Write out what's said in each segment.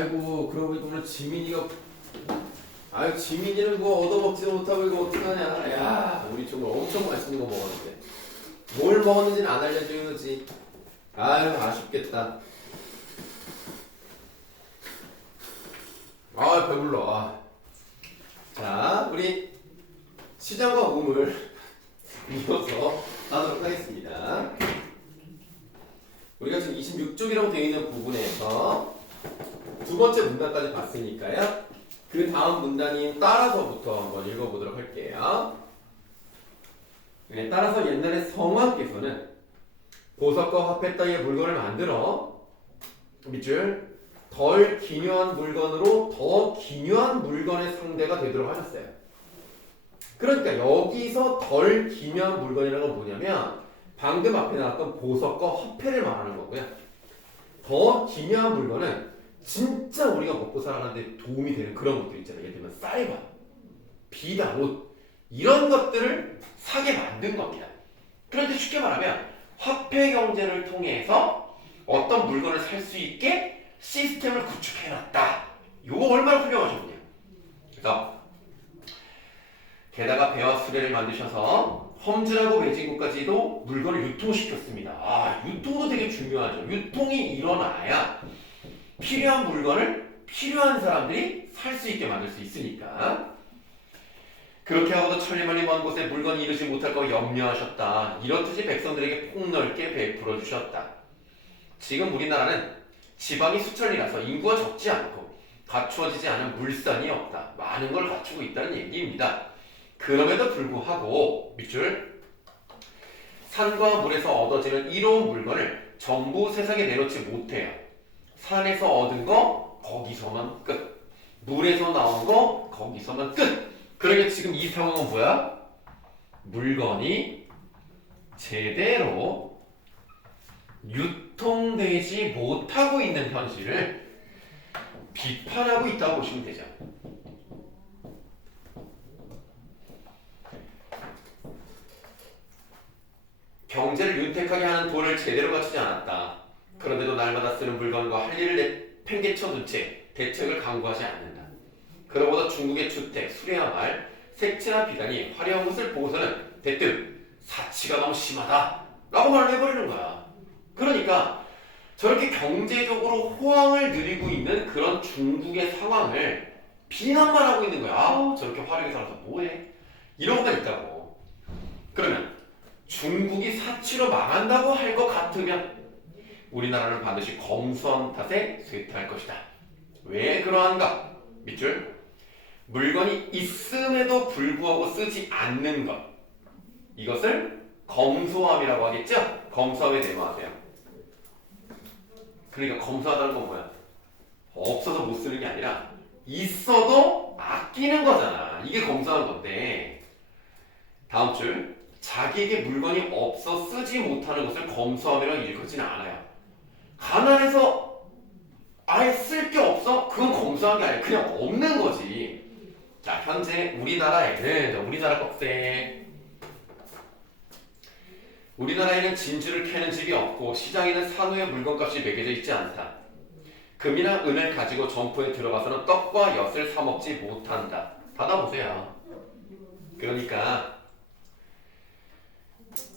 아이고 그러고 보니까 오늘 지민이가 아유 지민이는 뭐 얻어먹지도 못하고 이거 어떡하냐. 야 우리 정말 엄청 맛있는 거 먹었는데 뭘 먹었는지는 안 알려주지. 아유 아쉽겠다. 아 배불러. 자 우리 시장과 우물 이어서 하도록 하겠습니다. 우리가 지금 26쪽이라고 되어 있는 부분에서 두 번째 문단까지 봤으니까요. 그 다음 문단인 따라서부터 한번 읽어보도록 할게요. 네, 따라서 옛날에 성왕께서는 보석과 화폐 따위의 물건을 만들어 밑줄 덜 기묘한 물건으로 더 기묘한 물건의 상대가 되도록 하셨어요. 그러니까 여기서 덜 기묘한 물건이라는 건 뭐냐면 방금 앞에 나왔던 보석과 화폐를 말하는 거고요. 더 기묘한 물건은 진짜 우리가 먹고 살아가는데 도움이 되는 그런 것들 있잖아요. 예를 들면 쌀과 비단, 옷 이런 것들을 사게 만든 겁니다. 그런데 쉽게 말하면 화폐 경제를 통해서 어떤 물건을 살 수 있게 시스템을 구축해놨다. 이거 얼마나 훌륭하셨냐. 그래서 게다가 배와 수레를 만드셔서 험지라고 외진 곳까지도 물건을 유통시켰습니다. 유통도 되게 중요하죠. 유통이 일어나야 필요한 물건을 필요한 사람들이 살 수 있게 만들 수 있으니까. 그렇게 하고도 천리만리 먼 곳에 물건이 이르지 못할 거 염려하셨다. 이렇듯이 백성들에게 폭넓게 베풀어 주셨다. 지금 우리나라는 지방이 수천이라서 인구가 적지 않고 갖추어지지 않은 물산이 없다. 많은 걸 갖추고 있다는 얘기입니다. 그럼에도 불구하고 밑줄 산과 물에서 얻어지는 이로운 물건을 전부 세상에 내놓지 못해요. 산에서 얻은 거 거기서만 끝. 물에서 나온 거 거기서만 끝. 그러니까 지금 이 상황은 뭐야? 물건이 제대로 유통되지 못하고 있는 현실을 비판하고 있다고 보시면 되죠. 경제를 윤택하게 하는 도를 제대로 갖추지 않았다. 그런데도 날마다 쓰는 물건과 할 일을 팽개쳐둔 채 대책을 강구하지 않는다. 그러고도 중국의 주택, 수레와 말, 색채나 비단이 화려한 것을 보고서는 대뜸 사치가 너무 심하다 라고 말을 해버리는 거야. 그러니까 저렇게 경제적으로 호황을 누리고 있는 그런 중국의 상황을 비난만 하고 있는 거야. 저렇게 화려하게 살아서 뭐해? 이런 것가 있다고. 그러면 중국이 사치로 망한다고 할 것 같으면 우리나라는 반드시 검소한 탓에 쇠퇴할 것이다. 왜 그러한가? 밑줄 물건이 있음에도 불구하고 쓰지 않는 것, 이것을 검소함이라고 하겠죠? 검소함에 대모하세요. 그러니까 검소하다는 건 뭐야? 없어서 못 쓰는 게 아니라 있어도 아끼는 거잖아. 이게 검소한 건데, 다음 줄 자기에게 물건이 없어 쓰지 못하는 것을 검소함이라고 일컫지는 않아요. 가난해서 아예 쓸 게 없어? 그건 검소한 게 아니라 그냥 없는 거지. 자, 현재 우리나라에는 우리나라 꺽쇠 우리나라에는 진주를 캐는 집이 없고 시장에는 산후의 물건값이 매겨져 있지 않다. 금이나 은을 가지고 점포에 들어가서는 떡과 엿을 사 먹지 못한다. 닫아보세요. 그러니까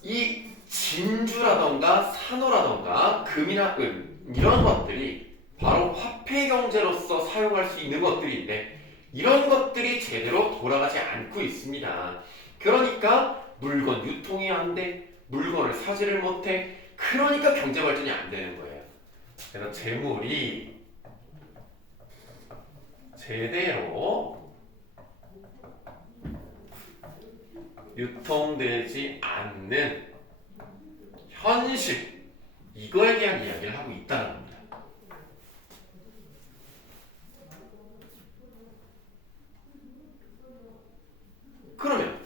이 진주라던가 산호라던가 금이나 은 이런 것들이 바로 화폐 경제로서 사용할 수 있는 것들인데 이런 것들이 제대로 돌아가지 않고 있습니다. 그러니까 물건 유통이 안 돼. 물건을 사지를 못해. 그러니까 경제 발전이 안 되는 거예요. 그래서 재물이 제대로 유통되지 않는 현실, 이거에 대한 이야기를 하고 있다는 겁니다. 그러면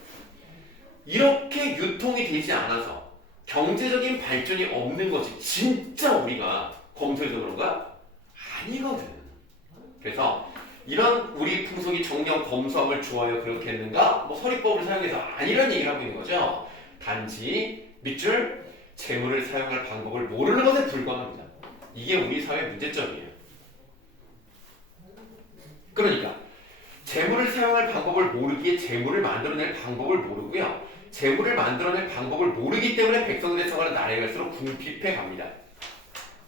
이렇게 유통이 되지 않아서 경제적인 발전이 없는 것이 진짜 우리가 검소해서 그런가? 아니거든. 그래서 이런 우리 풍속이 정령 검소함을 주어야 그렇게 했는가? 뭐 서리법을 사용해서 아니란 얘기를 하고 있는 거죠. 단지 밑줄 재물을 사용할 방법을 모르는 것에 불과합니다. 이게 우리 사회의 문제점이에요. 그러니까 재물을 사용할 방법을 모르기에 재물을 만들어낼 방법을 모르고요. 재물을 만들어낼 방법을 모르기 때문에 백성들의 생활은 날에 갈수록 궁핍해 갑니다.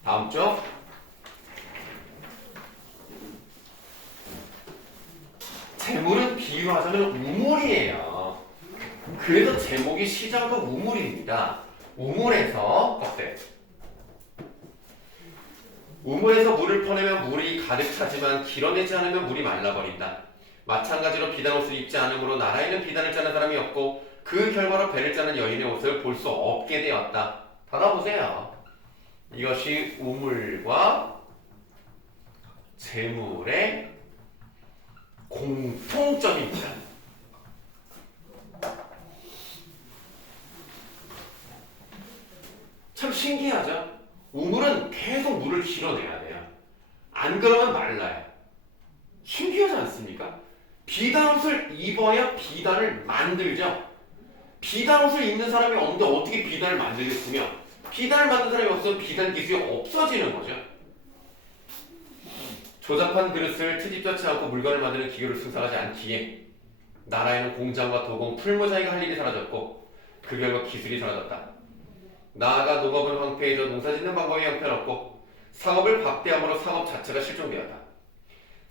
다음 쪽. 재물은 비유하자면 우물이에요. 그래서 제목이 시장과 우물입니다. 우물에서 어때? 우물에서 물을 퍼내면 물이 가득 차지만 길어내지 않으면 물이 말라버린다. 마찬가지로 비단 옷을 입지 않으므로 나라에는 비단을 짜는 사람이 없고 그 결과로 배를 짜는 여인의 옷을 볼 수 없게 되었다. 받아보세요. 이것이 우물과 재물의 공통점입니다. 참 신기하죠? 우물은 계속 물을 길어내야 돼요. 안 그러면 말라요. 신기하지 않습니까? 비단옷을 입어야 비단을 만들죠. 비단옷을 입는 사람이 없는데 어떻게 비단을 만들겠으며 비단을 만든 사람이 없으면 비단 기술이 없어지는 거죠. 조잡한 그릇을 트집잡지 않고 물건을 만드는 기교를 순상하지 않기에 나라에는 공장과 도공, 풀무자위가 할 일이 사라졌고 그 결과 기술이 사라졌다. 나아가 농업은 황폐해져 농사짓는 방법이 형편없고 상업을 박대함으로 상업 자체가 실종되었다.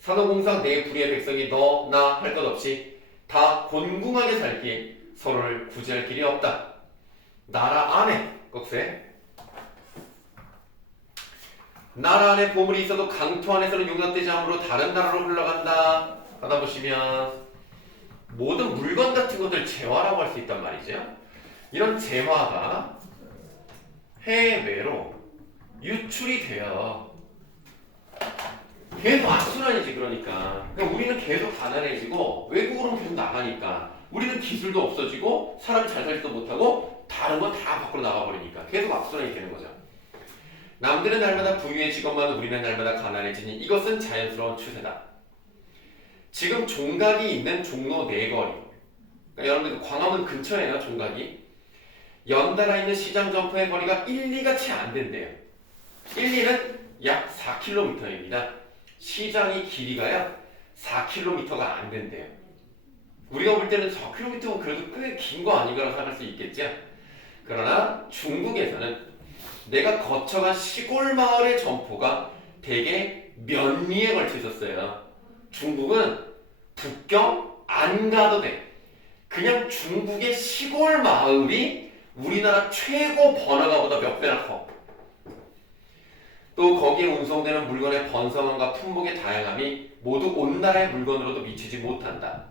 산업공상 내 불의의 백성이 너, 나 할 것 없이 다 곤궁하게 살기에 서로를 구제할 길이 없다. 나라 안에 꼭세 나라 안에 보물이 있어도 강토 안에서는 용납되지 않으므로 다른 나라로 흘러간다. 하다 보시면 모든 물건 같은 것들 재화라고 할 수 있단 말이죠. 이런 재화가 해외로 유출이 돼요. 계속 악순환이지. 그러니까 우리는 계속 가난해지고 외국으로 계속 나가니까 우리는 기술도 없어지고 사람 잘 살지도 못하고 다른 건 다 밖으로 나가버리니까 계속 악순환이 되는 거죠. 남들은 날마다 부유해지건만 우리는 날마다 가난해지니 이것은 자연스러운 추세다. 지금 종각이 있는 종로 내거리, 그러니까 여러분들 광화문 근처에요. 종각이 연달아 있는 시장 점포의 거리가 1, 2가 채 안 된대요. 1, 2는 약 4km입니다. 시장의 길이가요 4km가 안 된대요. 우리가 볼 때는 4km면 그래도 꽤 긴 거 아닌가라고 생각할 수 있겠죠. 그러나 중국에서는 내가 거쳐간 시골 마을의 점포가 대개 몇 리에 걸쳐 있었어요. 중국은 북경 안 가도 돼. 그냥 중국의 시골 마을이 우리나라 최고 번화가보다 몇 배나 커. 또 거기에 운송되는 물건의 번성함과 품목의 다양함이 모두 온 나라의 물건으로도 미치지 못한다.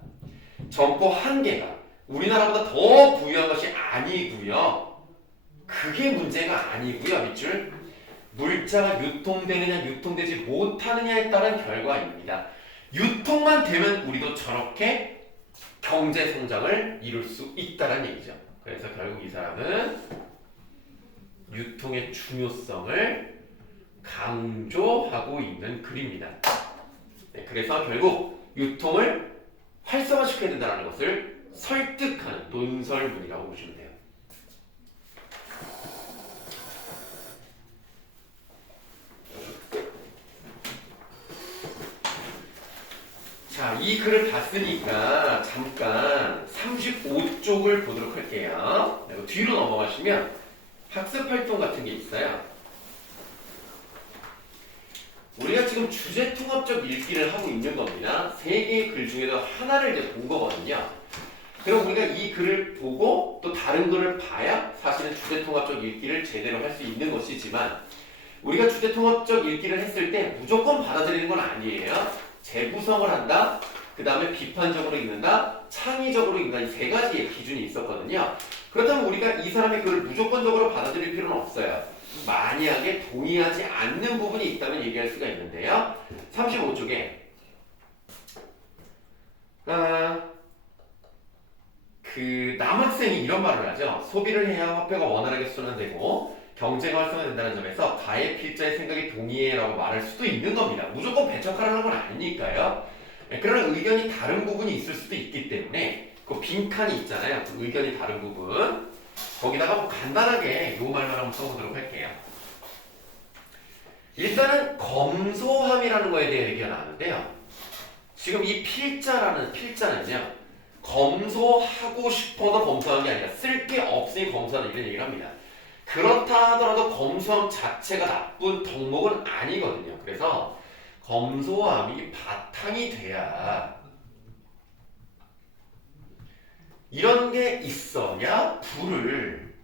점포 한 개가 우리나라보다 더 부유한 것이 아니고요. 그게 문제가 아니고요. 밑줄 물자가 유통되느냐 유통되지 못하느냐에 따른 결과입니다. 유통만 되면 우리도 저렇게 경제 성장을 이룰 수 있다는 얘기죠. 그래서 결국 이 사람은 유통의 중요성을 강조하고 있는 글입니다. 네, 그래서 결국 유통을 활성화시켜야 된다는 것을 설득하는 논설문이라고 보시면 돼요. 자, 이 글을 봤으니까 잠깐 35쪽을 보도록 할게요. 그리고 뒤로 넘어가시면 학습활동 같은 게 있어요. 우리가 지금 주제통합적 읽기를 하고 있는 겁니다. 3개의 글 중에서 하나를 이제 본 거거든요. 그럼 우리가 이 글을 보고 또 다른 글을 봐야 사실은 주제통합적 읽기를 제대로 할 수 있는 것이지만 우리가 주제통합적 읽기를 했을 때 무조건 받아들이는 건 아니에요. 재구성을 한다, 그 다음에 비판적으로 읽는다, 창의적으로 읽는다, 이 3가지의 기준이 있었거든요. 그렇다면 우리가 이 사람의 글을 무조건적으로 받아들일 필요는 없어요. 만약에 동의하지 않는 부분이 있다면 얘기할 수가 있는데요. 35쪽에 그 남학생이 이런 말을 하죠. 소비를 해야 화폐가 원활하게 순환되고 경제가 활성화된다는 점에서 가해 필자의 생각이 동의해라고 말할 수도 있는 겁니다. 무조건 배척하라는 건 아니니까요. 그러나 의견이 다른 부분이 있을 수도 있기 때문에 그 빈칸이 있잖아요. 그 의견이 다른 부분 거기다가 뭐 간단하게 요 말만 한번 써보도록 할게요. 일단은 검소함이라는 거에 대해 얘기가 나왔는데요. 지금 이 필자는요. 검소하고 싶어서 검소한 게 아니라 쓸 게 없으니 검소하는 이런 얘기를 합니다. 그렇다 하더라도 검소함 자체가 나쁜 덕목은 아니거든요. 그래서 검소함이 바탕이 돼야 이런 게 있어야 부를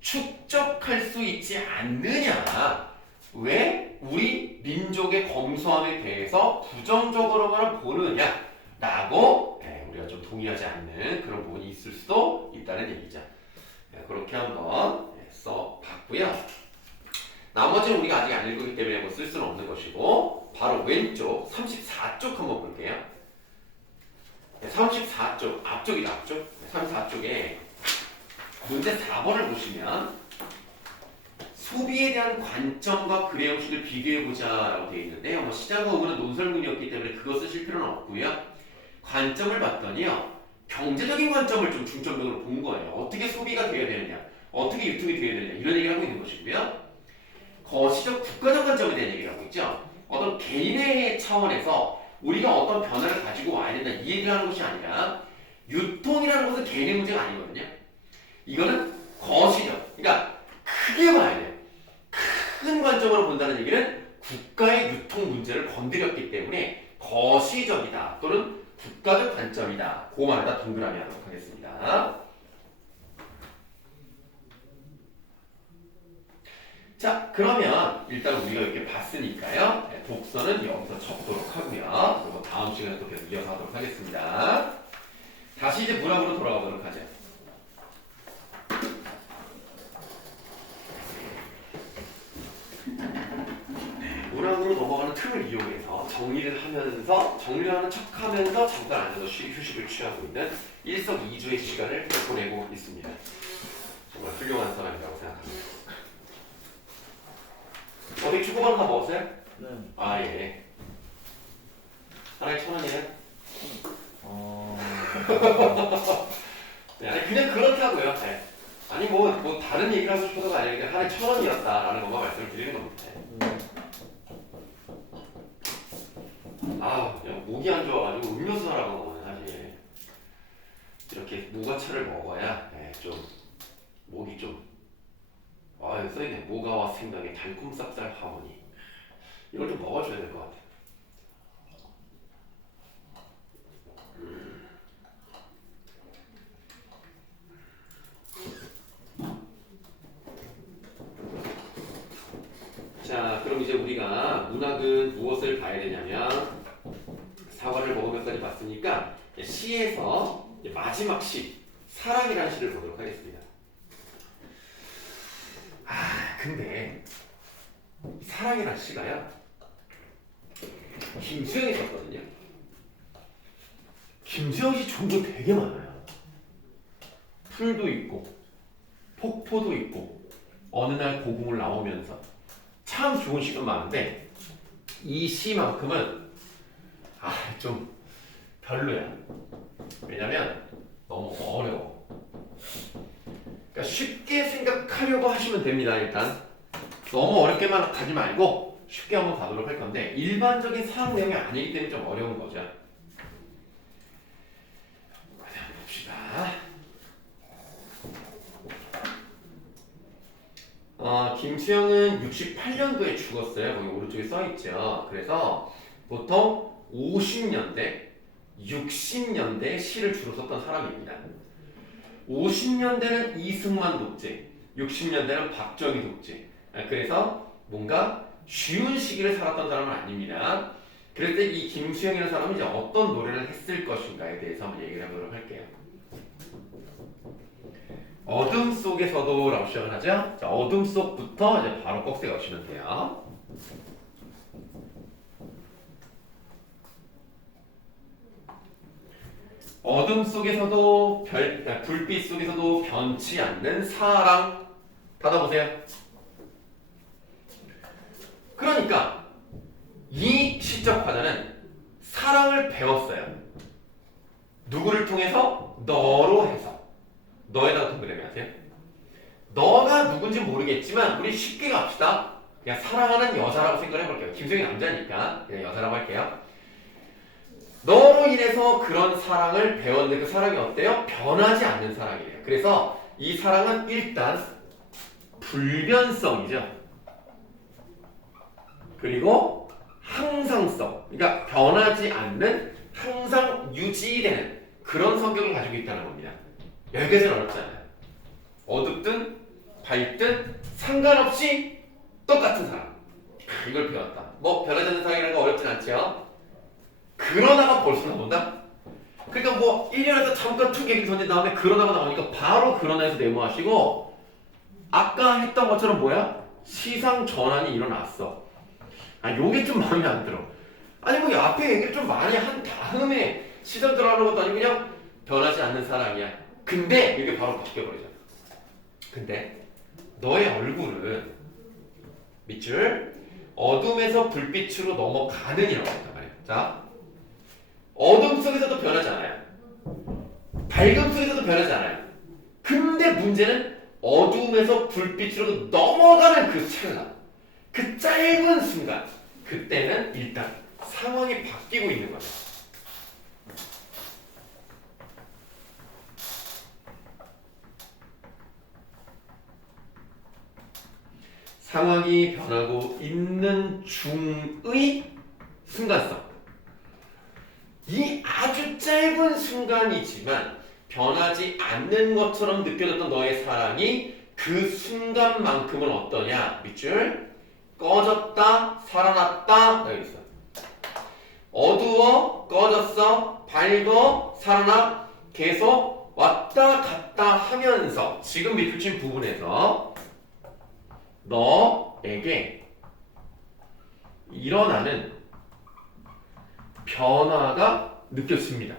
축적할 수 있지 않느냐. 왜 우리 민족의 검소함에 대해서 부정적으로만 보느냐 라고 우리가 좀 동의하지 않는 그런 부분이 있을 수도 있다는 얘기죠. 그렇게 한번 써봤고요. 나머지는 우리가 아직 안 읽었기 때문에 뭐 쓸 수는 없는 것이고, 바로 왼쪽 34쪽 한번 볼게요. 34쪽 앞쪽이다. 앞쪽 34쪽에 문제 4번을 보시면 소비에 대한 관점과 글의 형식을 비교해보자 라고 되어 있는데요. 뭐 시작과 의문은 논설문이었기 때문에 그거 쓰실 필요는 없고요. 관점을 봤더니요, 경제적인 관점을 좀 중점적으로 본 거예요. 어떻게 소비가 되어야 되느냐, 어떻게 유통이 되어야 되느냐, 이런 얘기를 하고 있는 것이고요. 거시적 국가적 관점에 대한 얘기를 하고 있죠. 어떤 개인의 차원에서 우리가 어떤 변화를 가지고 와야 된다, 이 얘기를 하는 것이 아니라, 유통이라는 것은 개인의 문제가 아니거든요. 이거는 거시적, 그러니까 크게 봐야 돼요. 큰 관점으로 본다는 얘기는 국가의 유통 문제를 건드렸기 때문에 거시적이다 또는 국가적 관점이다. 그 말을 다 동그라미 하도록 하겠습니다. 자, 그러면 일단 우리가 이렇게 봤으니까요. 독서는 여기서 접도록 하고요. 그리고 다음 시간에 또 계속 이어서 하도록 하겠습니다. 다시 이제 문학으로 돌아가 보도록 하죠. 문학으로 넘어가는 틈을 이용해서 정리를 하는 척하면서 잠깐 앉아서 휴식을 취하고 있는 일석이조의 시간을 보내고 있습니다. 정말 훌륭한 사람이라고 생각합니다. 어디 축구방 다 먹었어요? 네. 아, 예. 하나에 1,000원이에요? 네, 아니 그냥 그렇다고요. 네. 아니 뭐 다른 얘기를 하고 싶어서가 아니라 그냥 하나에 1,000원이었다라는 것만 말씀을 드리는 겁니다. 아, 그냥 목이 안 좋아가지고 음료수 하라고 먹으면 사실 이렇게 무가차를 먹어야 좀 목이 좀 여기 써있네. 모가와 생강의 달콤 쌉쌀 하모니. 이걸 좀 먹어줘야 될 것 같아요. 자, 그럼 이제 우리가 문학은 무엇을 봐야 되냐면 사과를 먹으면서까지 봤으니까 시에서 마지막 시, 사랑이라는 시를 보도록 하겠습니다. 근데 사랑이라는 시가요, 김수영이 썼거든요. 김수영 씨 좋은 거 되게 많아요. 풀도 있고 폭포도 있고 어느 날 고궁을 나오면서 참 좋은 시가 많은데 이 시만큼은 좀 별로야. 왜냐면 너무 어려워. 그러니까 쉽게 생각하려고 하시면 됩니다. 일단 너무 어렵게만 가지 말고 쉽게 한번 가도록 할 건데 일반적인 사학 내용이 아니기 때문에 좀 어려운 거죠. 한번 봅시다. 김수영은 68년도에 죽었어요. 거기 오른쪽에 써있죠. 그래서 보통 50년대, 60년대에 시를 주로 썼던 사람입니다. 50년대는 이승만 독재, 60년대는 박정희 독재. 그래서 뭔가 쉬운 시기를 살았던 사람은 아닙니다. 그럴 때 이 김수영이라는 사람은 이제 어떤 노래를 했을 것인가에 대해서 한번 얘기를 해보도록 할게요. 어둠 속에서도 라고 시작을 하죠. 자, 어둠 속부터 이제 바로 꼭대기 오시면 돼요. 어둠 속에서도 불빛 속에서도 변치 않는 사랑. 받아보세요. 그러니까 이 시적 화자는 사랑을 배웠어요. 누구를 통해서? 너로 해서. 너에다가 동그라미 하세요. 너가 누군지 모르겠지만 우리 쉽게 갑시다. 그냥 사랑하는 여자라고 생각을 해볼게요. 김수영이 남자니까 그냥 여자라고 할게요. 너로 인해서 그런 사랑을 배웠는데 그 사랑이 어때요? 변하지 않는 사랑이에요. 그래서 이 사랑은 일단 불변성이죠. 그리고 항상성, 그러니까 변하지 않는 항상 유지되는 그런 성격을 가지고 있다는 겁니다. 여기까지는 어렵잖아요. 어둡든 밝든 상관없이 똑같은 사람. 이걸 배웠다. 뭐 변하지 않는 사랑이라는 거 어렵진 않죠. 그러다가 벌써 나온다? 그러니까 뭐 1년에서 잠깐 툭 얘기 던진 다음에 그러다가 나오니까 바로 그러나에서 네모하시고 아까 했던 것처럼 뭐야? 시상 전환이 일어났어. 아 요게 좀 마음에 안 들어. 아니 뭐 앞에 얘기를 좀 많이 한 다음에 시상 전환하는 것도 아니고 그냥 변하지 않는 사랑이야. 근데 이게 바로 바뀌어버리잖아. 근데 너의 얼굴은 밑줄 어둠에서 불빛으로 넘어가는 이라고 한단 말이야. 자, 어둠 속에서도 변하지 않아요. 밝음 속에서도 변하지 않아요. 근데 문제는 어둠에서 불빛으로 넘어가는 그 찰나, 그 짧은 순간, 그때는 일단 상황이 바뀌고 있는 거죠. 상황이 변하고 있는 중의 순간성. 이 아주 짧은 순간이지만 변하지 않는 것처럼 느껴졌던 너의 사랑이 그 순간만큼은 어떠냐? 밑줄 꺼졌다, 살아났다. 여기 있어. 어두워, 꺼졌어, 밝어, 살아나. 계속 왔다 갔다 하면서 지금 밑줄 친 부분에서 너에게 일어나는 변화가 느껴집니다.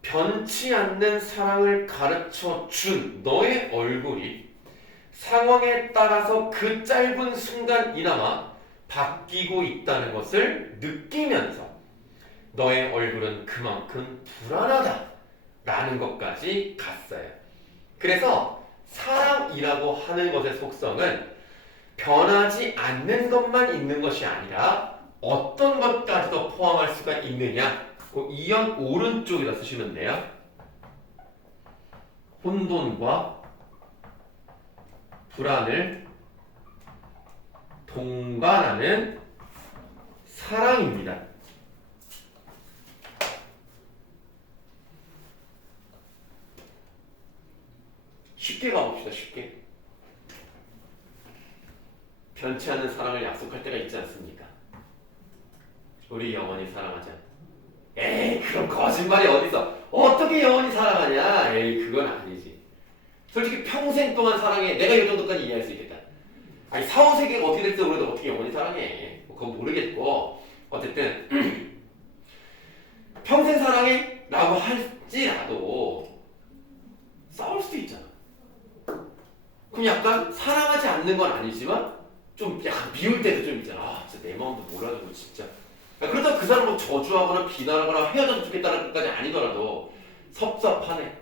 변치 않는 사랑을 가르쳐 준 너의 얼굴이 상황에 따라서 그 짧은 순간이나마 바뀌고 있다는 것을 느끼면서 너의 얼굴은 그만큼 불안하다 라는 것까지 갔어요. 그래서 사랑이라고 하는 것의 속성은 변하지 않는 것만 있는 것이 아니라 어떤 것까지도 포함할 수가 있느냐? 그 이연 오른쪽에다 쓰시면 돼요. 혼돈과 불안을 동반하는 사랑입니다. 쉽게 가봅시다. 쉽게. 변치 않는 사랑을 약속할 때가 있지 않습니까? 우리 영원히 사랑하자. 에이 그럼 거짓말이 어딨어. 어떻게 영원히 사랑하냐. 에이 그건 아니지. 솔직히 평생 동안 사랑해. 내가 이 정도까지 이해할 수 있겠다. 아니 사후세계가 어떻게 될지 모르는데 어떻게 영원히 사랑해. 그건 모르겠고 어쨌든 평생 사랑해 라고 할지라도 싸울 수도 있잖아. 그럼 약간 사랑하지 않는 건 아니지만 좀 약간 미울 때도 좀 있잖아. 아 진짜 내 마음도 몰라주고 진짜. 그렇다고 그 사람을 저주하거나 비난하거나 헤어졌으면 좋겠다는 것까지 아니더라도 섭섭하네,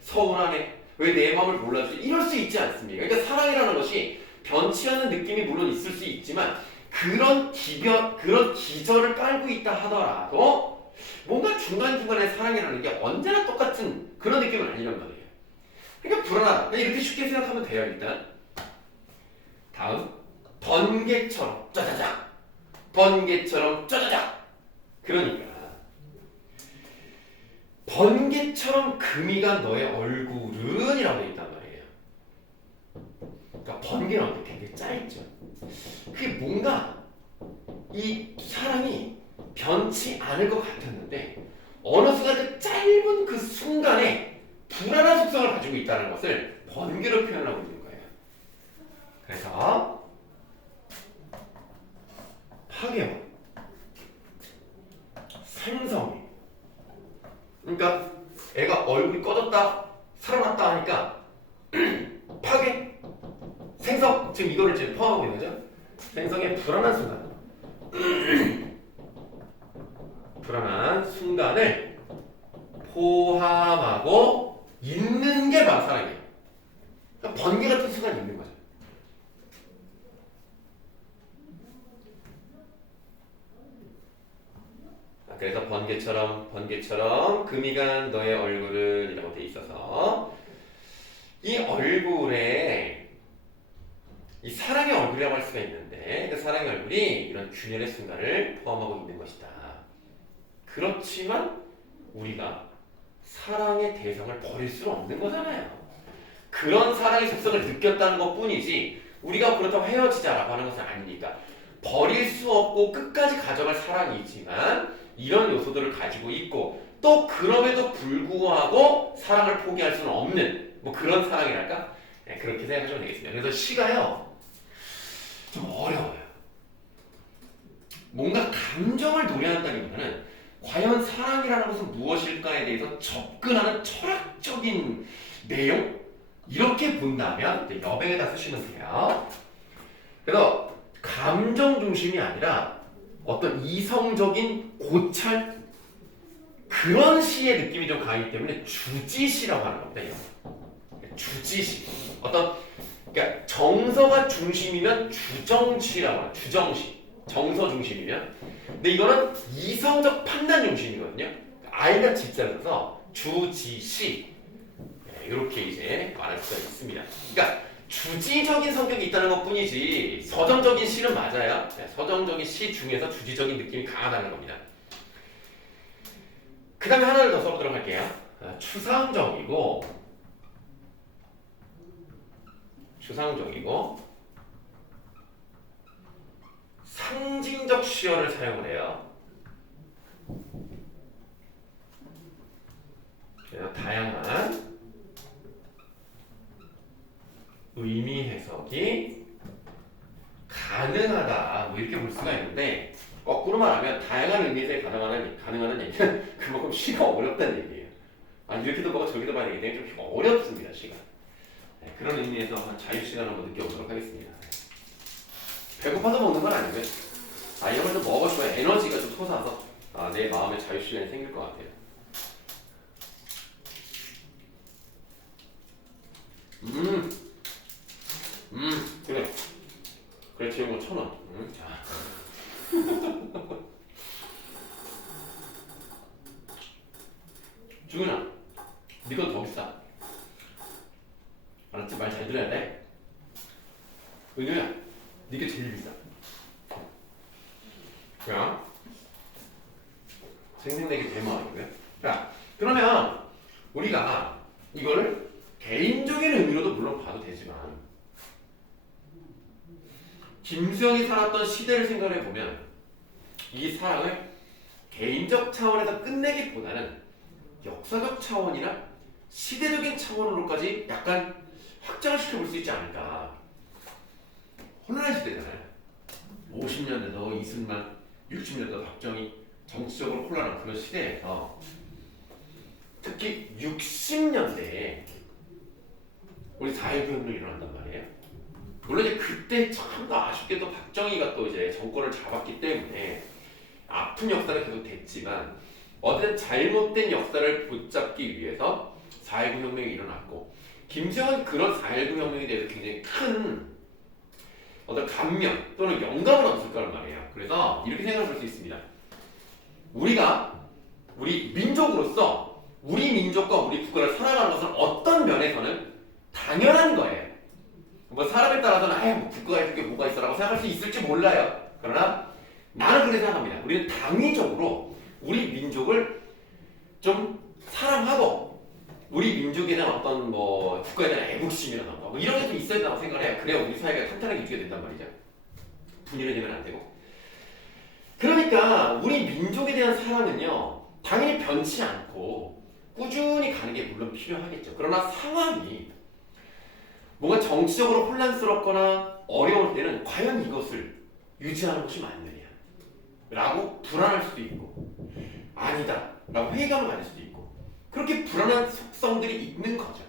서운하네, 왜 내 마음을 몰라주지? 이럴 수 있지 않습니까? 그러니까 사랑이라는 것이 변치 않는 느낌이 물론 있을 수 있지만 그런 기저를 깔고 있다 하더라도 뭔가 중간중간에 사랑이라는 게 언제나 똑같은 그런 느낌은 아니란 말이에요. 그러니까 불안하다. 이렇게 쉽게 생각하면 돼요. 일단 다음 번개처럼 짜자작 번개처럼 짜자작. 그러니까 번개처럼 금이 간 너의 얼굴은 이라고 되어 있단 말이에요. 그러니까 번개는 어떻게 되게 짧죠. 그게 뭔가 이 사랑이 변치 않을 것 같았는데 어느 순간 그 짧은 그 순간에 불안한 속성을 가지고 있다는 것을 번개로 표현하고 있는 거예요. 그래서 파괴와 생성이, 그러니까 애가 얼굴이 꺼졌다 살아났다 하니까 파괴, 생성, 지금 이거를 지금 포함하고 있는 거죠. 생성의 불안한 순간 불안한 순간을 포함하고 있는 게 바로 사랑이에요. 그러니까 번개 같은 순간이 있는 거죠. 그래서 번개처럼 금이 간 너의 얼굴은 이라고 돼 있어서 이 얼굴에 이 사랑의 얼굴이라고 할 수가 있는데 그 사랑의 얼굴이 이런 균열의 순간을 포함하고 있는 것이다. 그렇지만 우리가 사랑의 대상을 버릴 수는 없는 거잖아요. 그런 사랑의 속성을 느꼈다는 것 뿐이지 우리가 그렇다고 헤어지자라고 하는 것은 아니니까 버릴 수 없고 끝까지 가져갈 사랑이 있지만 이런 요소들을 가지고 있고 또 그럼에도 불구하고 사랑을 포기할 수는 없는 뭐 그런 사랑이랄까? 네, 그렇게 생각하시면 되겠습니다. 그래서 시가요 좀 어려워요. 뭔가 감정을 노래한다기보다는 과연 사랑이라는 것은 무엇일까에 대해서 접근하는 철학적인 내용? 이렇게 본다면 여백에다 쓰시면 돼요. 그래서 감정 중심이 아니라 어떤 이성적인 고찰 그런 시의 느낌이 좀 강하기 때문에 주지시라고 하는 겁니다. 주지시 어떤 그러니까 정서가 중심이면 주정시라고 하는 주정시 정서 중심이면 근데 이거는 이성적 판단 중심이거든요. 알과 지자를 써서 주지시 이렇게 이제 말할 수가 있습니다. 그러니까 주지적인 성격이 있다는 것 뿐이지 서정적인 시는 맞아요. 서정적인 시 중에서 주지적인 느낌이 강하다는 겁니다. 그 다음에 하나를 더 써보도록 할게요. 추상적이고 상징적 시어를 사용을 해요. 그래서 다양한 의미 해석이 가능하다 뭐 이렇게 볼 수가 있는데 거꾸로 말하면 다양한 의미 해석이 가능하다는 얘기는 그만큼 시가 어렵다는 얘기예요. 이렇게도 보고 저기도 봐야 되기 때문에 좀 어렵습니다. 시가. 네, 그런 의미에서 자유시간을 한번 느껴보도록 하겠습니다. 배고파서 먹는 건 아니고요. 이런 걸 좀 먹어주면 에너지가 좀 솟아서 내 마음에 자유시간이 생길 것 같아요. 그래 지금 거 1,000원. 자. 중윤아, 네 건 더 비싸. 알았지? 말 잘 들어야 돼. 은유야, 네게 제일 비싸. 자, 생생내기 대마이고요. 자, 그러면 우리가 이거를 개인적인 의미로도 물론 봐도 되지만 김수영이 살았던 시대를 생각해 보면 이 사랑을 개인적 차원에서 끝내기보다는 역사적 차원이나 시대적인 차원으로까지 약간 확장을 시켜볼 수 있지 않을까. 혼란의 시대잖아요. 50년대도 이승만, 60년대 박정희 정치적으로 혼란한 그런 시대에서 특히 60년대에 우리 4.19 혁명이 일어난단 말이에요. 물론 이제 그때 참 아쉽게도 박정희가 또 이제 정권을 잡았기 때문에 아픈 역사는 계속 됐지만 어쨌든 잘못된 역사를 붙잡기 위해서 4.19 혁명이 일어났고 김수영은 그런 4.19 혁명에 대해서 굉장히 큰 어떤 감명 또는 영감을 얻었을 거란 말이에요. 그래서 이렇게 생각할 수 있습니다. 우리 민족으로서 우리 민족과 우리 국가를 살아가는 것은 어떤 면에서는 당연한 거예요. 뭐 사람에 따라서는 뭐 국가가 이렇게 뭐가 있어라고 생각할 수 있을지 몰라요. 그러나 나는 그렇게 생각합니다. 우리는 당위적으로 우리 민족을 좀 사랑하고 우리 민족에 대한 어떤 뭐 국가에 대한 애국심이라던가 뭐 이런 게 좀 있어야 된다고 생각을 해요. 그래야 우리 사회가 탄탄하게 유지가 된단 말이죠. 분열되면 안 되고. 그러니까 우리 민족에 대한 사랑은요 당연히 변치 않고 꾸준히 가는 게 물론 필요하겠죠. 그러나 상황이 뭔가 정치적으로 혼란스럽거나 어려울 때는 과연 이것을 유지하는 것이 맞느냐 라고 불안할 수도 있고 아니다 라고 회의감을 가질 수도 있고 그렇게 불안한 속성들이 있는 거죠.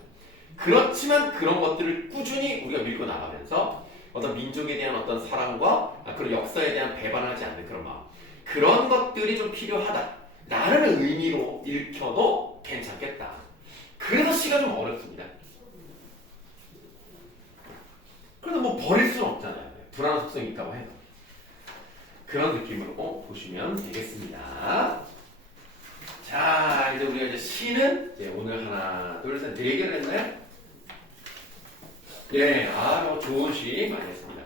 그렇지만 그런 것들을 꾸준히 우리가 밀고 나가면서 어떤 민족에 대한 어떤 사랑과 그런 역사에 대한 배반하지 않는 그런 마음 그런 것들이 좀 필요하다라는 의미로 읽혀도 괜찮겠다. 그래서 시가 좀 어렵습니다. 그래도 뭐 버릴 수는 없잖아요. 불안한 속성이 있다고 해서 그런 느낌으로 보시면 되겠습니다. 자, 이제 우리가 이제 시는 이제 오늘 하나, 둘, 셋, 네 개를 했나요? 예, 좋은 시 많이 했습니다.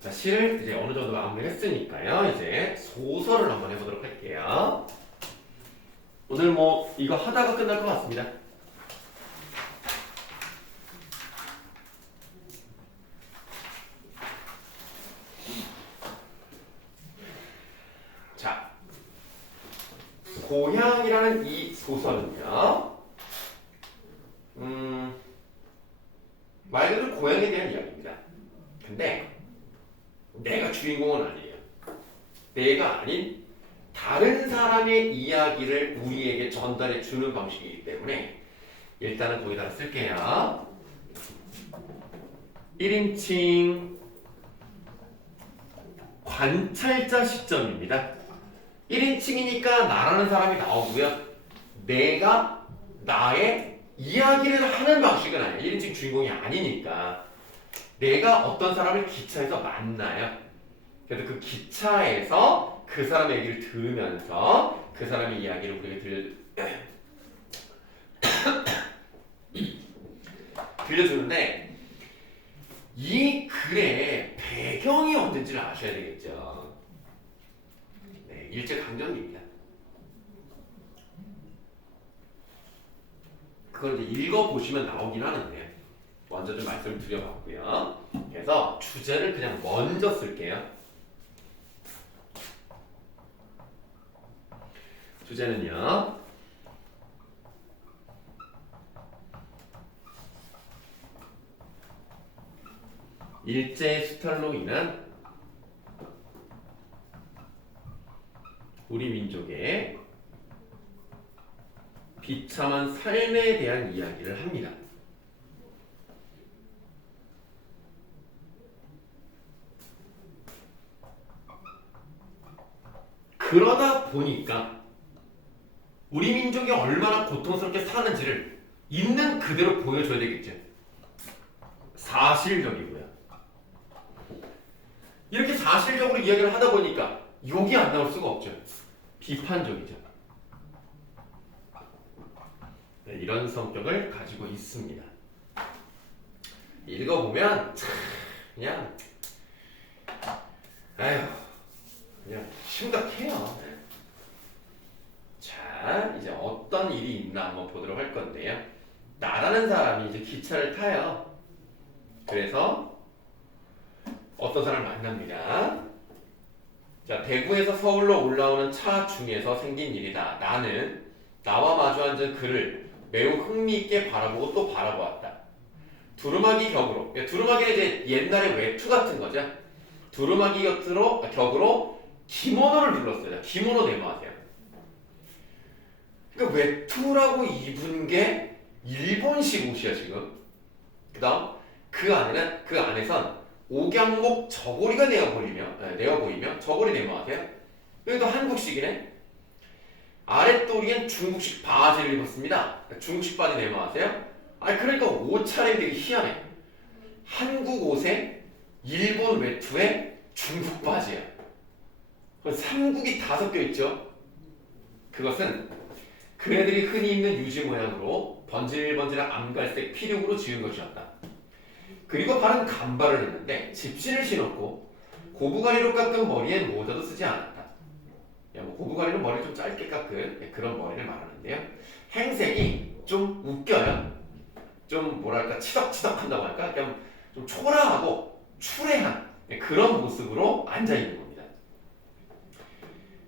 자, 시를 이제 어느 정도 마무리했으니까요. 이제 소설을 한번 해보도록 할게요. 오늘 뭐 이거 하다가 끝날 것 같습니다. 자, 고향이라는 이 소설은요. 말 그대로 고향에 대한 이야기입니다. 근데 내가 주인공은 아니에요. 내가 아닌 다른 사람의 이야기를 우리에게 전달해 주는 방식이기 때문에 일단은 거기다가 쓸게요. 1인칭 관찰자 시점입니다. 1인칭이니까 나라는 사람이 나오고요. 내가 나의 이야기를 하는 방식은 아니에요. 1인칭 주인공이 아니니까. 내가 어떤 사람을 기차에서 만나요. 그래서 그 기차에서 그 사람의 얘기를 들으면서 그 사람의 이야기를 우리에게 들려주는데 이 글의 배경이 언제인지를 아셔야 되겠죠. 네, 일제강점기입니다. 그걸 이제 읽어보시면 나오긴 하는데 먼저 좀 말씀을 드려봤고요. 그래서 주제를 그냥 먼저 쓸게요. 주제는요. 일제 수탈로 인한 우리 민족의 비참한 삶에 대한 이야기를 합니다. 그러다 보니까 우리 민족이 얼마나 고통스럽게 사는지를 있는 그대로 보여줘야 되겠죠. 사실적이고요. 이렇게 사실적으로 이야기를 하다 보니까 욕이 안 나올 수가 없죠. 비판적이죠. 네, 이런 성격을 가지고 있습니다. 읽어보면 참 그냥 그냥 심각해요. 네. 자, 이제 어떤 일이 있나 한번 보도록 할 건데요. 나라는 사람이 이제 기차를 타요. 그래서 어떤 사람을 만납니다. 자, 대구에서 서울로 올라오는 차 중에서 생긴 일이다. 나는 나와 마주 앉은 그를 매우 흥미있게 바라보고 또 바라보았다. 두루마기 격으로, 두루마기는 이제 옛날에 외투 같은 거죠. 두루마기 격으로 기모노를 눌렀어요. 기모노 네모하세요. 그러니까 외투라고 입은 게 일본식 옷이야 지금. 그다음 그 안에선 옥양목 저고리가 내어 보이며 저고리 네모하세요. 여기도 한국식이네. 아랫도리엔 중국식 바지를 입었습니다. 중국식 바지 네모하세요. 그러니까 옷차림이 되게 희한해. 한국 옷에 일본 외투에 중국 바지야. 삼국이 다 섞여 있죠. 그것은 그애들이 흔히 입는 유지 모양으로 번질번질한 암갈색 피륙으로 지은 것이었다. 그리고 발은 간발을 했는데 집신을 신었고 고부가리로 깎은 머리엔 모자도 쓰지 않았다. 고부가리는 머리를 좀 짧게 깎은 그런 머리를 말하는데요. 행색이 좀 웃겨요. 좀 뭐랄까 치덕치덕한다고 할까? 좀 초라하고 추레한 그런 모습으로 앉아있는 겁니다.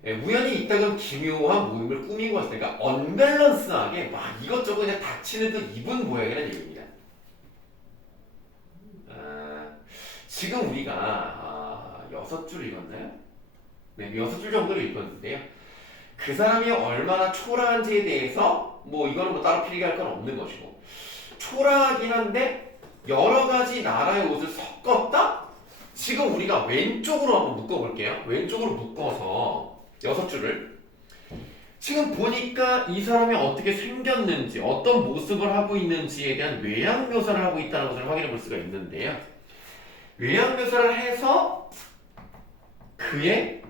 우연히 이따금 기묘한 모임을 꾸민 것이니까 언밸런스하게 막 이것저것 그냥 닥치는 듯 입은 모양이라는 얘기입니다. 지금 우리가 6줄 읽었나요? 네, 6줄 정도를 읽었는데요. 그 사람이 얼마나 초라한지에 대해서 이거는 따로 필기할 건 없는 것이고 초라하긴 한데 여러 가지 나라의 옷을 섞었다? 지금 우리가 왼쪽으로 한번 묶어볼게요. 왼쪽으로 묶어서 6줄을 지금 보니까 이 사람이 어떻게 생겼는지 어떤 모습을 하고 있는지에 대한 외양 묘사를 하고 있다는 것을 확인해 볼 수가 있는데요. 외양 묘사를 해서 그의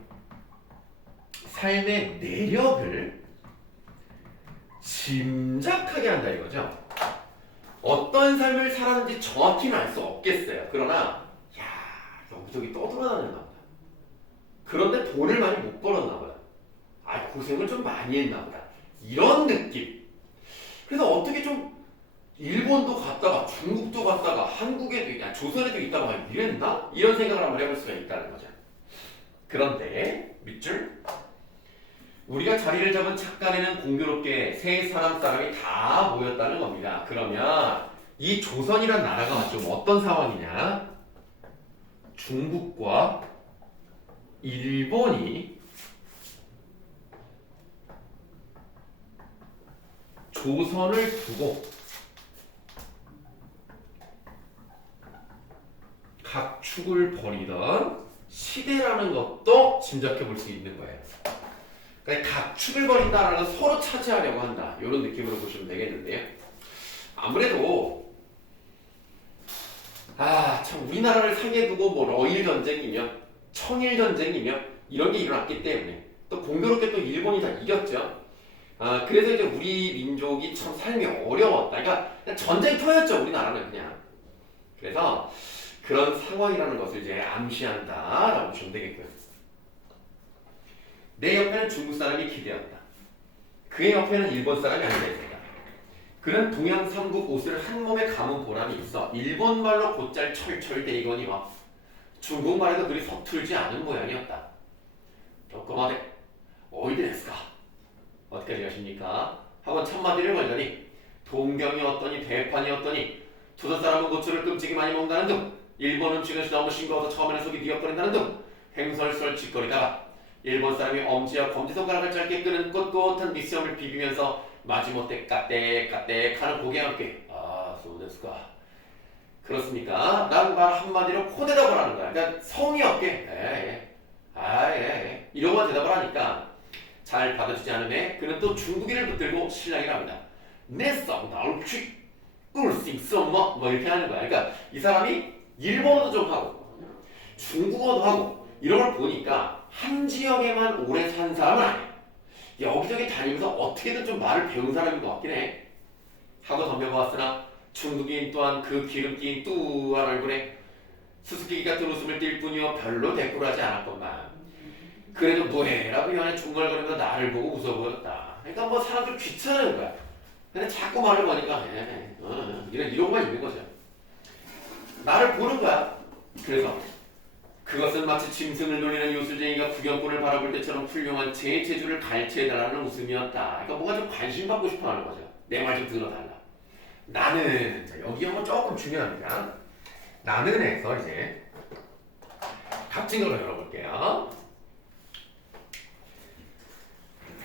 삶의 내력을 짐작하게 한다 이거죠. 어떤 삶을 살았는지 정확히는 알 수 없겠어요. 그러나 야 여기저기 떠돌아다녔나 보다. 그런데 돈을 많이 못 벌었나 보다. 아 고생을 좀 많이 했나 보다. 이런 느낌. 그래서 어떻게 좀 일본도 갔다가 중국도 갔다가 한국에도 조선에도 있다가 막 이랬나? 이런 생각을 한번 해볼 수가 있다는 거죠. 그런데 밑줄 우리가 자리를 잡은 착간에는 공교롭게 세 사람이 다 모였다는 겁니다. 그러면 이 조선이란 나라가 좀 어떤 상황이냐? 중국과 일본이 조선을 두고 각축을 벌이던 시대라는 것도 짐작해 볼 수 있는 거예요. 그러니까 각축을 벌인다라는 서로 차지하려고 한다. 이런 느낌으로 보시면 되겠는데요. 아무래도 참 우리나라를 상에 두고 뭐 러일 전쟁이며 청일 전쟁이며 이런 게 일어났기 때문에 또 공교롭게 또 일본이 다 이겼죠. 그래서 이제 우리 민족이 참 삶이 어려웠다. 그러니까 그냥 전쟁터였죠. 우리나라는 그냥. 그래서 그런 상황이라는 것을 이제 암시한다라고 보시면 되겠고요. 내 옆에는 중국 사람이 기대었다. 그의 옆에는 일본 사람이 앉아있었다. 그는 동양 삼국 옷을 한 몸에 감은 보람이 있어 일본말로 곧잘 철철대이거니와 중국말에도 그리 서툴지 않은 모양이었다. 조금하대 어이드 데스까? 어디까지 가십니까? 하고 첫마디를 걸더니 동경이 어떠니 대판이 어떠니 조선 사람은 고추를 끔찍이 많이 먹는다는 등 일본 음식은 너무 싱거워서 처음에는 속이 미역거린다는 등 횡설설 짓거리다가 일본 사람이 엄지와 검지손가락을 짧게 끄는 꼿꼿한 밑수염을 비비면서 마지못해 까떼까떼 하는 고개 함께 소데스까 그렇습니까? 라는 말 한마디로 코대답을 하는 거야. 그러니까 성의 없게 이러고만 대답을 하니까 잘 받아주지 않으며 그는 또 중국인을 붙들고 실랑이를 합니다. 내성 나올 취 꿀싱 뭐 이렇게 하는 거야. 그러니까 이 사람이 일본어도 좀 하고 중국어도 하고 이런 걸 보니까 한 지역에만 오래 산 사람은 아니야. 여기저기 다니면서 어떻게든 좀 말을 배운 사람인 것 같긴 해. 하고 덤벼보았으나 중국인 또한 그 기름낀 뚜한 얼굴에 수수께끼 같은 웃음을 띌 뿐이요 별로 대꾸하지 않았건만 그래도 뭐해라고 연애 중얼거리면서 나를 보고 웃어 보였다. 그러니까 뭐 사람들 귀찮은 거야. 근데 자꾸 말을 거니까 이러고만 있는 거죠. 나를 보는 거야. 그래서 그것은 마치 짐승을 놀리는 요술쟁이가 구경꾼을 바라볼 때처럼 훌륭한 제 재주를 가르쳐달라는 웃음이었다. 그러니까 뭔가 좀 관심 받고 싶어 하는 거죠. 내 말 좀 들어달라. 나는 여기 한번 조금 중요합니다. 나는에서 이제 값진걸로 열어볼게요.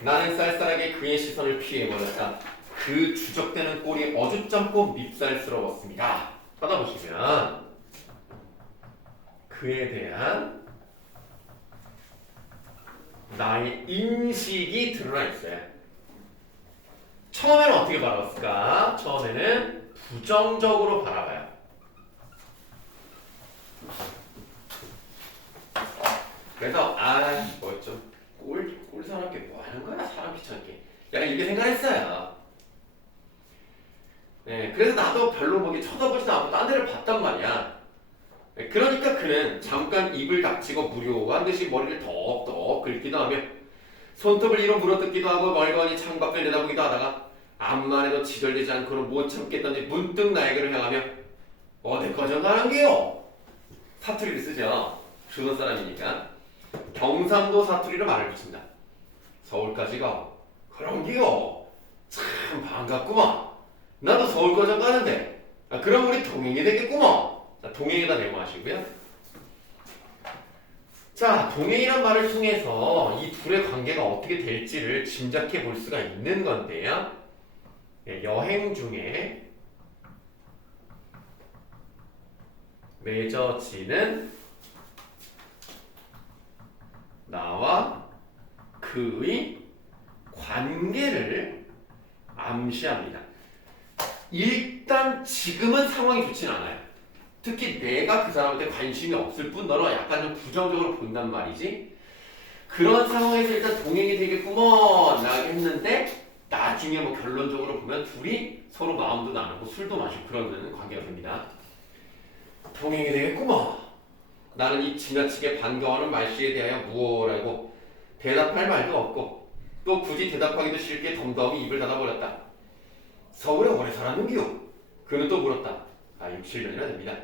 나는 쌀쌀하게 그의 시선을 피해버렸다. 그 주적되는 꼴이 어줍잖고 밉살스러웠습니다. 쳐다보시면 그에 대한 나의 인식이 드러나 있어요. 처음에는 어떻게 바라봤을까? 처음에는 부정적으로 바라봐요. 그래서 뭐 좀 꼴사납게 뭐 하는 거야? 사람 귀찮게. 약간 이렇게 생각했어요. 네, 그래서 나도 별로 뭐 쳐다보지도 않고 딴 데를 봤단 말이야. 네, 그러니까 그는 잠깐 입을 닥치고 무료한 듯이 머리를 덕덕 긁기도 하며 손톱을 이로 물어뜯기도 하고 멀거니 창밖을 내다보기도 하다가 암만 해도 지절되지 않고는 못 참겠다니 문득 나에게를 향하며 어디 거저가는 게요? 사투리를 쓰죠. 조선 사람이니까 경상도 사투리로 말을 붙인다. 서울까지 가고 그런 게요. 참 반갑구만. 나도 서울 거저 가는데 그럼 우리 동행이 되겠구먼. 자, 동행에다 메모하시고요. 자, 동행이란 말을 통해서 이 둘의 관계가 어떻게 될지를 짐작해 볼 수가 있는 건데요. 여행 중에 맺어지는 나와 그의 관계를 암시합니다. 일단 지금은 상황이 좋진 않아요. 특히 내가 그 사람한테 관심이 없을 뿐더러 약간 좀 부정적으로 본단 말이지. 그런 상황에서 일단 동행이 되겠구먼 나게 했는데 나중에 뭐 결론적으로 보면 둘이 서로 마음도 나누고 술도 마시고 그러는 관계가 됩니다. 동행이 되겠구먼. 나는 이 지나치게 반가워하는 말씨에 대하여 무엇라고 대답할 말도 없고 또 굳이 대답하기도 싫게 덤덤히 입을 닫아버렸다. 서울에 오래 살았는기요? 그는 또 물었다. 6, 7년이나 됩니다.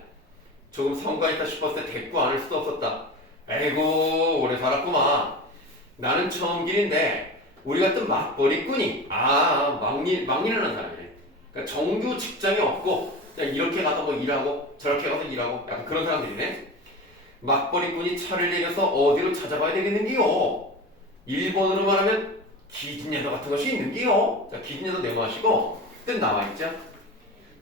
조금 성가했다 싶었을 때 대꾸 안 할 수도 없었다. 에이고 오래 살았구만. 나는 처음 길인데 우리 같은 맞벌이꾼이 막일하는 사람이네. 그러니까 정규 직장이 없고 그냥 이렇게 가서 뭐 일하고 저렇게 가서 일하고 약간 그런 사람들이네. 맞벌이꾼이 차를 내려서 어디로 찾아봐야 되겠는기요? 일본어로 말하면 기진예도 같은 것이 있는기요? 자, 기진예도 내마시고 뜻 나와있죠?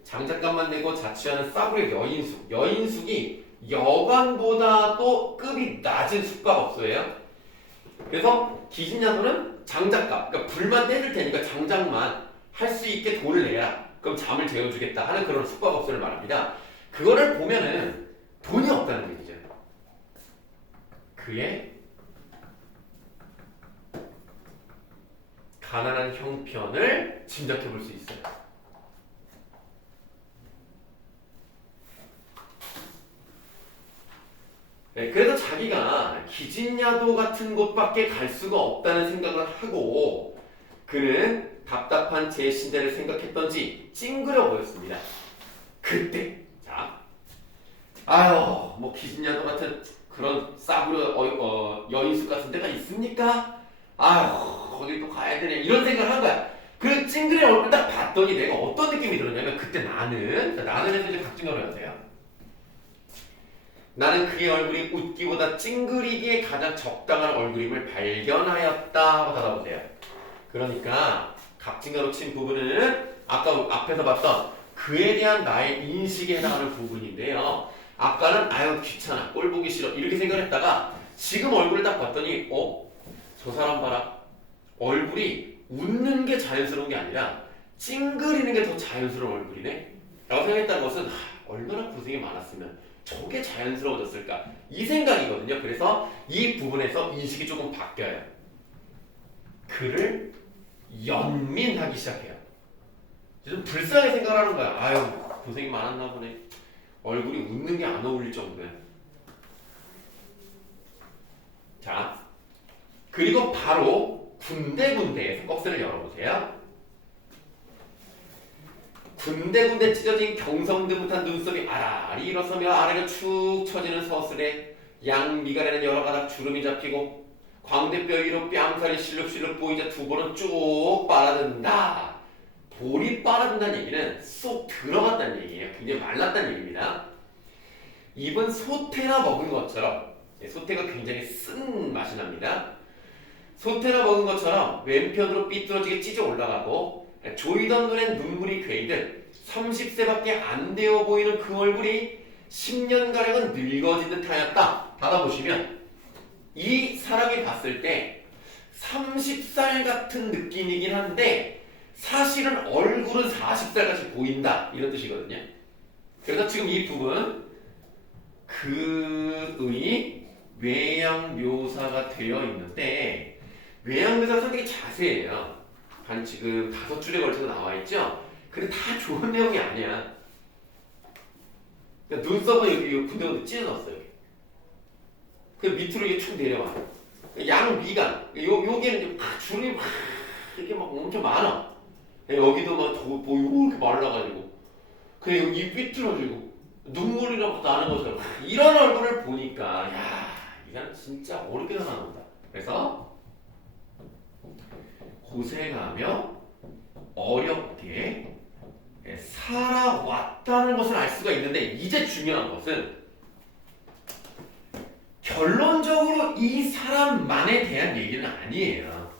장작값만 내고 자취하는 싸구려 여인숙. 여인숙이 여관보다도 급이 낮은 숙박업소예요. 그래서 기신야도는 장작값, 그러니까 불만 떼줄 테니까 장작만 할 수 있게 돈을 내라. 그럼 잠을 재워주겠다 하는 그런 숙박업소를 말합니다. 그거를 보면은 돈이 없다는 얘기죠. 그의 가난한 형편을 짐작해 볼 수 있어요. 네, 그래서 자기가 기진야도 같은 곳밖에 갈 수가 없다는 생각을 하고 그는 답답한 제 신세를 생각했던지 찡그려 보였습니다. 그때 뭐 기진야도 같은 그런 싸구려 여인숙 같은 데가 있습니까? 거기 또 가야 되네 이런 생각을 한 거야. 그 찡그레 얼굴 딱 봤더니 내가 어떤 느낌이 들었냐면 그때 나는 해서 이제 각진어를 해야 돼요. 나는 그의 얼굴이 웃기보다 찡그리기에 가장 적당한 얼굴임을 발견하였다 하고 닫아보세요. 그러니까 각진어로 친 부분은 아까 앞에서 봤던 그에 대한 나의 인식에 해당하는 부분인데요. 아까는 귀찮아 꼴 보기 싫어 이렇게 생각했다가 지금 얼굴을 딱 봤더니 저 사람 봐라. 얼굴이 웃는 게 자연스러운 게 아니라 찡그리는 게 더 자연스러운 얼굴이네 라고 생각했다는 것은 얼마나 고생이 많았으면 저게 자연스러워졌을까 이 생각이거든요. 그래서 이 부분에서 인식이 조금 바뀌어요. 그를 연민하기 시작해요. 좀 불쌍하게 생각하는 거야. 고생이 많았나 보네. 얼굴이 웃는 게 안 어울릴 정도야. 자, 그리고 바로 군데군데에서 꺽쇠를 열어보세요. 군데군데 찢어진 경성드뭇한 눈썹이 아라리 일어서며 아래로 축 처지는 서슬에 양미간에는 여러 가닥 주름이 잡히고 광대뼈 위로 뺨살이 실룩실룩 보이자 두 볼은 쭉 빨아든다. 볼이 빨아든다는 얘기는 쏙 들어갔다는 얘기예요. 굉장히 말랐다는 얘기입니다. 입은 소태나 먹은 것처럼 소태가 굉장히 쓴 맛이 납니다. 소태나 먹은 것처럼 왼편으로 삐뚤어지게 찢어 올라가고 조이던 눈엔 눈물이 괴이듯 30세밖에 안 되어 보이는 그 얼굴이 10년가량은 늙어진 듯 하였다. 받아보시면 이 사람이 봤을 때 30살 같은 느낌이긴 한데 사실은 얼굴은 40살 같이 보인다 이런 뜻이거든요. 그래서 지금 이 부분 그의 외양 묘사가 되어 있는데 외양 묘사가 상당히 자세해요. 한 지금 5줄에 걸쳐서 나와 있죠. 근데 다 좋은 내용이 아니야. 그러니까 눈썹은 여기 군데군데 찢어졌어요. 그 밑으로 이게 축 내려와. 양미간 요게는 주름이 막 이렇게 막 엄청 많아. 여기도 막 보이고 이렇게 말라가지고 그리고 입 삐뚤어지고 눈물이랑 막 나는 것처럼 이런 얼굴을 보니까 이건 진짜 어렵게 나온다. 그래서 고생하며 어렵게 살아왔다는 것을 알 수가 있는데 이제 중요한 것은 결론적으로 이 사람만에 대한 얘기는 아니에요.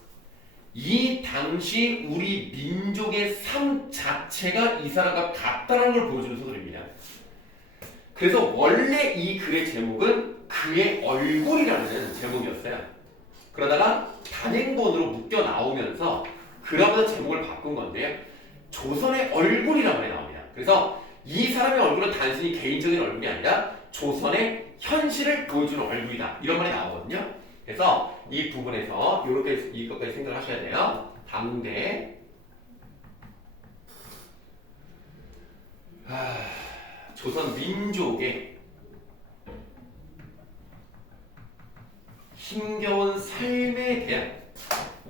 이 당시 우리 민족의 삶 자체가 이 사람과 같다는 걸 보여주는 소설입니다. 그래서 원래 이 글의 제목은 그의 얼굴이라는 제목이었어요. 그러다가 단행본으로 묶여 나오면서 그라보다 제목을 바꾼 건데요. 조선의 얼굴이라고 말이 나옵니다. 그래서 이 사람의 얼굴은 단순히 개인적인 얼굴이 아니라 조선의 현실을 보여주는 얼굴이다. 이런 말이 나오거든요. 그래서 이 부분에서 이렇게 이것까지 생각을 하셔야 돼요. 당대 조선 민족의 힘겨운 삶에 대한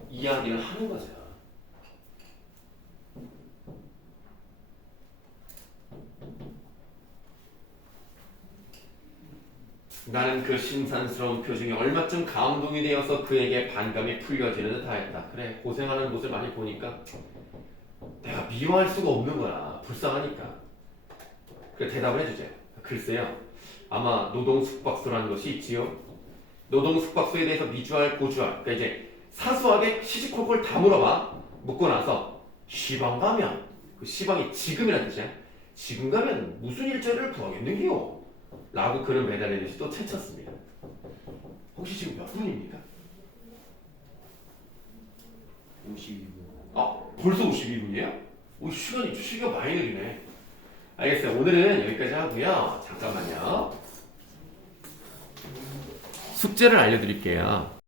이야기를 하는 거죠. 나는 그 신산스러운 표정이 얼마쯤 감동이 되어서 그에게 반감이 풀려지는 듯 하였다. 그래, 고생하는 모습을 많이 보니까 내가 미워할 수가 없는 거야. 불쌍하니까. 그래, 대답을 해주죠. 글쎄요, 아마 노동숙박소라는 것이 있지요. 노동숙박소에 대해서 미주알, 고주알, 그러니까 이제 사소하게 시시콜콜 다 물어봐. 묻고 나서 시방 가면, 그 시방이 지금이라는 뜻이야. 지금 가면 무슨 일자리를 구하겠는기요? 라고 그는 매달리듯이 또 채쳤습니다. 혹시 지금 몇 분입니까? 52분. 벌써 52분이에요? 시기가 많이 느리네. 알겠어요. 오늘은 여기까지 하고요. 잠깐만요. 숙제를 알려드릴게요.